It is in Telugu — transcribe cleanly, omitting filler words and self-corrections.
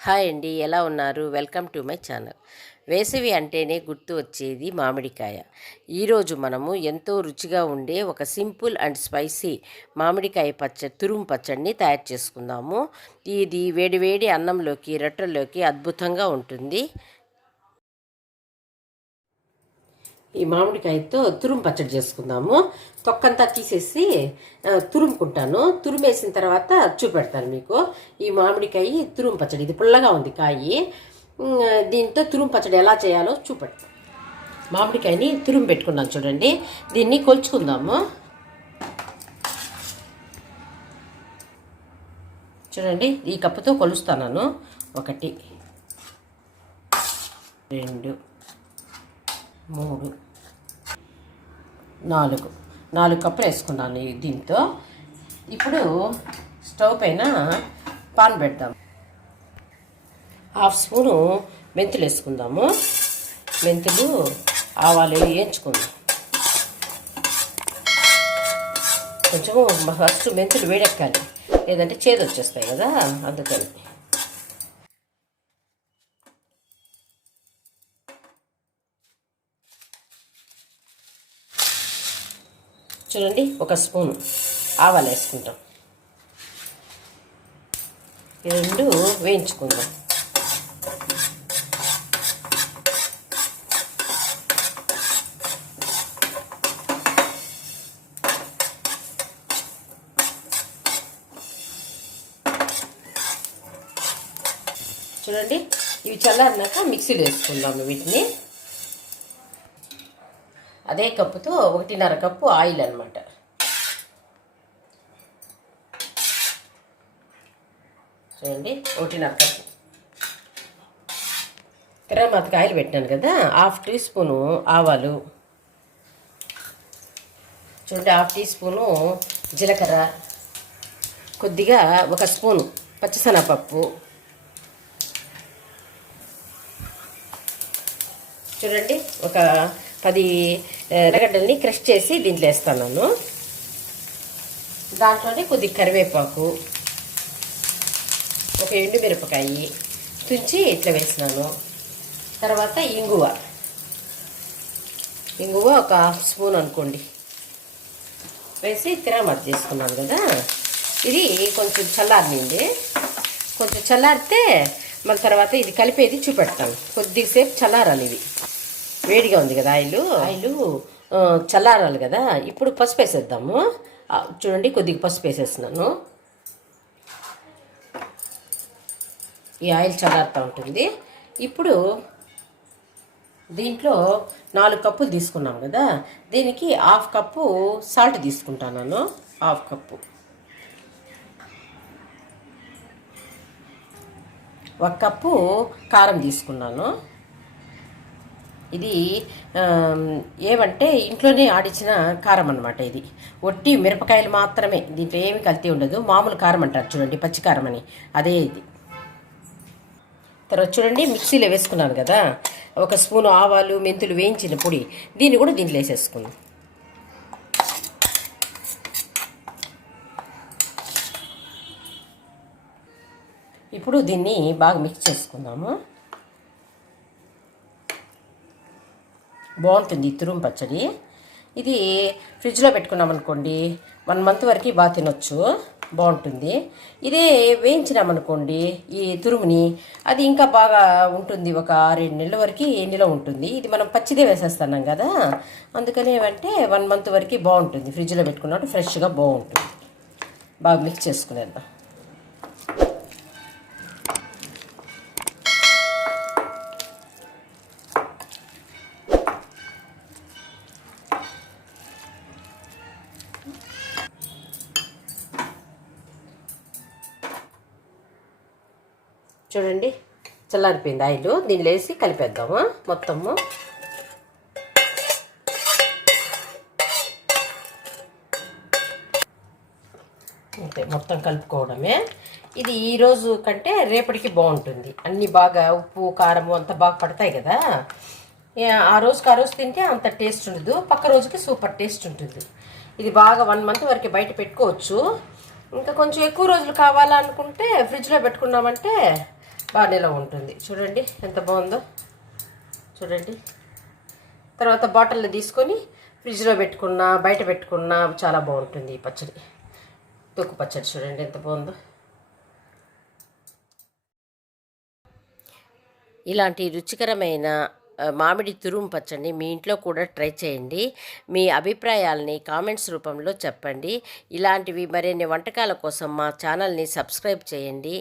హాయ్ అండి, ఎలా ఉన్నారు? Welcome to my channel. వేసవి అంటేనే గుర్తు వచ్చేది మామిడికాయ. ఈరోజు మనము ఎంతో రుచిగా ఉండే ఒక సింపుల్ అండ్ స్పైసీ మామిడికాయ తురుము పచ్చడిని తయారు చేసుకుందాము. ఇది వేడివేడి అన్నంలోకి, రొట్టెల్లోకి అద్భుతంగా ఉంటుంది. ఈ మామిడికాయతో తురుము పచ్చడి చేసుకుందాము. తొక్కంతా తీసేసి తురుముకుంటాను. తురుమేసిన తర్వాత చూపెడతాను మీకు. ఈ మామిడికాయ తురుము పచ్చడి, ఇది పుల్లగా ఉంది కాయి. దీంతో తురుము పచ్చడి ఎలా చేయాలో చూపెడతాను. మామిడికాయని తురుము పెట్టుకున్నాను చూడండి. దీన్ని కొలుచుకుందాము. చూడండి, ఈ కప్పుతో కొలుస్తాను. 1 2 3 4 కప్పులు వేసుకున్నాను దీంతో. ఇప్పుడు స్టవ్ పైన పాన్ పెడదాం. 1/2 స్పూను మెంతులు వేసుకుందాము. మెంతులు, ఆవాలు వేయించుకుందాం. కొంచెము ఫస్ట్ మెంతులు వేడెక్కాలి, లేదంటే చేదు వచ్చేస్తాయి కదా, అందుకని. చూడండి, 1 స్పూను ఆవాలు వేసుకుంటాం. ఈ 2 వేయించుకుందాం. చూడండి, ఇవి చల్లారినాక మిక్సీలో వేసుకుందాము వీటిని. అదే కప్పుతో 1.5 కప్పు ఆయిల్ అన్నమాట. చూడండి, 1.5 కప్పు. తిరగమాతకి ఆయిల్ పెట్టినాను కదా. 1/2 టీ స్పూను ఆవాలు. చూడండి, 1/2 టీ స్పూను జీలకర్ర, కొద్దిగా 1 స్పూను పచ్చిశనగపప్పు. చూడండి, ఒక 10 ఎర్రగడ్డల్ని క్రష్ చేసి దీంట్లో వేస్తాను. దాంట్లోనే కొద్ది కరివేపాకు, 1 ఎండుమిరపకాయ తుంచి ఇట్లా వేసినాను. తర్వాత ఇంగువ 1 1/2 స్పూన్ అనుకోండి వేసి తిరగమాత చేసుకున్నాను కదా. ఇది కొంచెం చల్లారింది. కొంచెం చల్లారితే మళ్ళీ తర్వాత ఇది కలిపేది చూపెడతాను. కొద్దిసేపు చల్లారాలి. ఇది వేడిగా ఉంది కదా, ఆయిల్ చల్లారాలి కదా. ఇప్పుడు పసుపు వేసేద్దాము. చూడండి, కొద్దిగా పసుపు వేసేస్తున్నాను. ఈ ఆయిల్ చల్లారుతూ ఉంటుంది. ఇప్పుడు దీంట్లో 4 కప్పులు తీసుకున్నాం కదా, దీనికి 1/2 కప్పు సాల్ట్ తీసుకుంటాను. 1/2 కప్పు. 1 కప్పు కారం తీసుకున్నాను. ఇది ఏమంటే ఇంట్లోనే ఆడించిన కారం అన్నమాట. ఇది ఒట్టి మిరపకాయలు మాత్రమే, దీంట్లో ఏమి కల్తీ ఉండదు. మామూలు కారం అంటారు చూడండి, పచ్చికారం అని, అదే ఇది. తర్వాత చూడండి, మిక్సీలో వేసుకున్నాను కదా 1 స్పూను ఆవాలు, మెంతులు వేయించిన పొడి, దీన్ని కూడా దీంట్లో వేసేసుకుందాం. ఇప్పుడు దీన్ని బాగా మిక్స్ చేసుకుందాము. బాగుంటుంది ఈ తురుము పచ్చడి. ఇది ఫ్రిడ్జ్లో పెట్టుకున్నాం అనుకోండి, 1 మంత్ వరకు బాగా తినొచ్చు, బాగుంటుంది. ఇదే వేయించినామనుకోండి ఈ తురుముని, అది ఇంకా బాగా ఉంటుంది. 1 6-7 నెలల వరకు నిల్వ ఉంటుంది. ఇది మనం పచ్చిదే వేసేస్తున్నాం కదా, అందుకని ఏమంటే 1 మంత్ వరకు బాగుంటుంది. ఫ్రిడ్జ్లో పెట్టుకున్నట్టు ఫ్రెష్గా బాగుంటుంది. బాగా మిక్స్ చేసుకునేద్దాం. చూడండి, చల్లారిపోయింది ఆయిల్. దీనిలో వేసి కలిపేద్దాము మొత్తము. అంతే, మొత్తం కలుపుకోవడమే. ఇది ఈరోజు కంటే రేపటికి బాగుంటుంది. అన్నీ బాగా ఉప్పు, కారము అంతా బాగా పడతాయి కదా. ఆ రోజు తింటే అంత టేస్ట్ ఉండదు, పక్క రోజుకి సూపర్ టేస్ట్ ఉంటుంది. ఇది బాగా 1 మంత్ వరకు బయట పెట్టుకోవచ్చు. ఇంకా కొంచెం ఎక్కువ రోజులు కావాలనుకుంటే ఫ్రిడ్జ్లో పెట్టుకున్నామంటే బాగా నిలవ ఉంటుంది. చూడండి ఎంత బాగుందో చూడండి. తర్వాత బాటిల్లో తీసుకొని ఫ్రిడ్జ్లో పెట్టుకున్నా బయట పెట్టుకున్నా చాలా బాగుంటుంది ఈ పచ్చడి. తొక్కు పచ్చడి చూడండి ఎంత బాగుందో. ఇలాంటి రుచికరమైన మామిడి తురుము పచ్చడిని మీ ఇంట్లో కూడా ట్రై చేయండి. మీ అభిప్రాయాలని కామెంట్స్ రూపంలో చెప్పండి. ఇలాంటివి మరిన్ని వంటకాల కోసం మా ఛానల్ని సబ్స్క్రైబ్ చేయండి.